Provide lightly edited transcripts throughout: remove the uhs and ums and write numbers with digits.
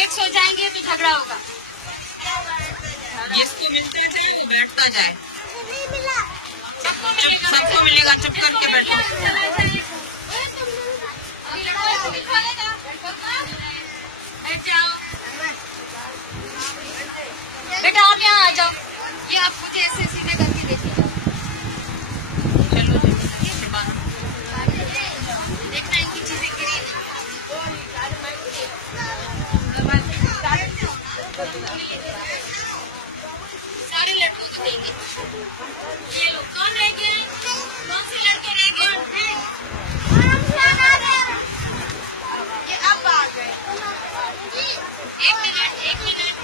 Mix हो जाएंगे तो झगड़ा होगा। जिसको मिलता जाए वो बैठता जाए। सबको मिलेगा, चुप करके बैठो। बैठ जाओ बेटा, आप यहाँ आ जाओ। ये आप मुझे ऐसे सीधे करके देखिए। चलो देखना इनकी चीजें गिरी सारे लड़कों को देंगे। ये लोग कौन रह गए? कौन से लड़के रह गए? ये अब आ गए। एक मिनट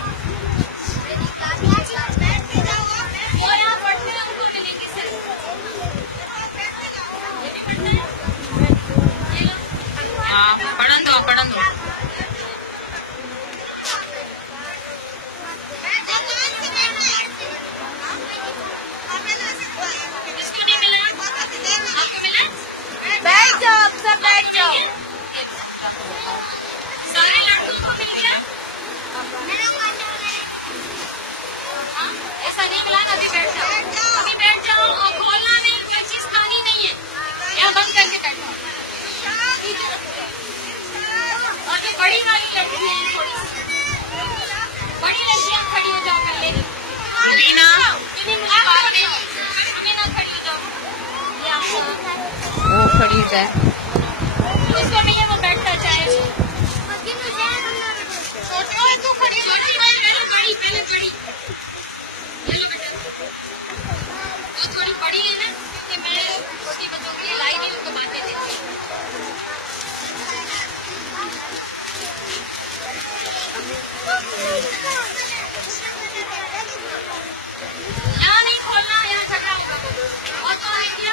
वो यहाँ पढ़ते हैं, उनको मिलेंगे सर। ये भी पढ़ना है। ये लो। हाँ, पढ़न दो। इसको नहीं मिला? आपको मिला? बैठ जाओ, सब बैठ जाओ। सारे लड़कों को मिल गया? हाँ, ऐसा नहीं मिला ना, अभी बैठ जाओ और खोलना नहीं, कोई चीज खानी नहीं है। यहाँ बंद करके बैठो। और जो बड़ी वाली लड़की है थोड़ी सी बड़ी लड़कियाँ खड़ी हो जाओ पहले। रुबीना, रुबीना खड़ी हो जाओ। ये आपको वो खड़ी है। उसको नहीं है, वो बैठता चाहे छोटी है, तू खड़ी बड़ी पहले बड़ी। ये लो बेटा, वो थोड़ी बड़ी है ना, कि मैं छोटी बच्चों के लिए लाई नहीं, उनको बातें देती हूँ। यहाँ नहीं खोलना, यहाँ झगड़ा होगा। और तो है क्या?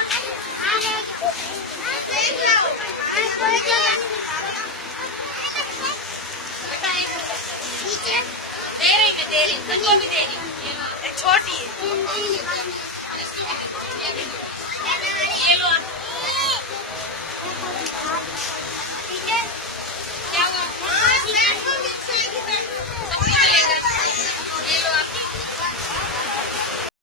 बेटा दे रही, तुमको भी दे रही। छोटी ये लो आप। ठीक है।